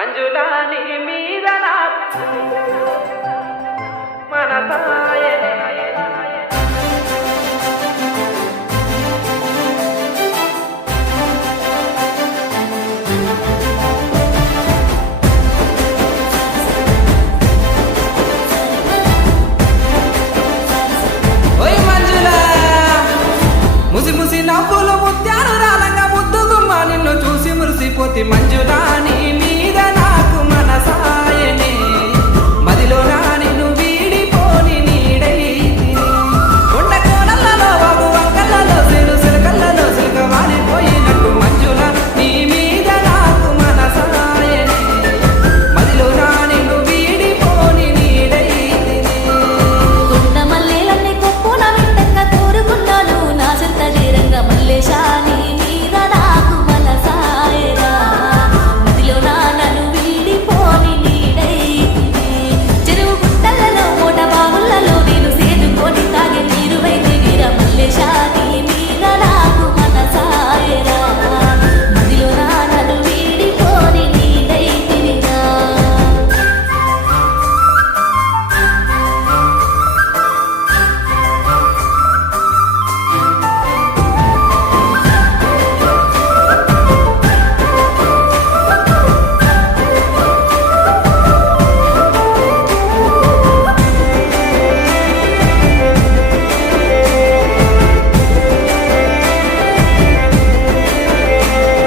మంజులా నీ మీద మనసాయే నవ్వులు ముత్యాలు రాలంగా ముద్దుగుమ్మ నిన్ను చూసి మురిసిపోతి మంజులా నీ మీద నాకు మనసాయనే మదిలో నా నిన్ను వీడిపోని నీడైతిని కొండ కోనలలో వాగు వంకలలో సిలు సిలకలలో సిలక వాలిపోయినట్టు మంజులా నీ మీద నాకు మనసాయనే మదిలో నా నిన్ను వీడిపోని నీడైతిని కొండ మల్లెలన్నీ కొప్పున వింటంగా కోరుకున్నాను నా సంత జీరంగా మల్లేశాని మీద నాకు మనసాయరా మదిలో నా నన్ను వీడిపోని నీడైతిని చెరువు గుట్టలలో ఓట బావులలో నేను సేదుకొని తాగే నీరువైతే వీర మల్లేశాని మీద నాకు మనసాయరా మదిలో నా నన్ను వీడిపోని నీడైతినిరా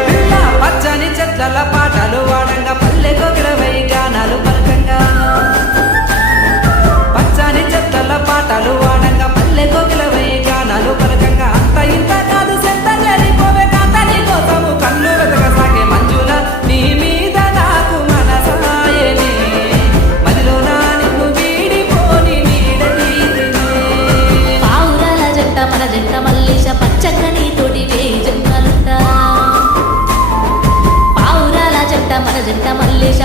పిల్ల పచ్చని చెట్ల పాటలు వాడంగా పల్లె కోకిలవై గానాలు పలకంగా పచ్చని చెట్ల పాటలు వాడంగా పల్లె కోకిలవై గానాలు పలకంగా అంత ఇంత కాదు సెంత జరిపోవే కాంతని కోసము కన్ను వెతకసాగే మంజుల నీ మీద నాకు మనసాయనే మదిలో నా నిన్ను వీడిపోని నీడైతిని పావురాల జంట మన జంట మల్లేశ పచ్చంగా నీతోటి వేయి జన్మలుంటా పావురాల జంట మన జంట మల్లేశ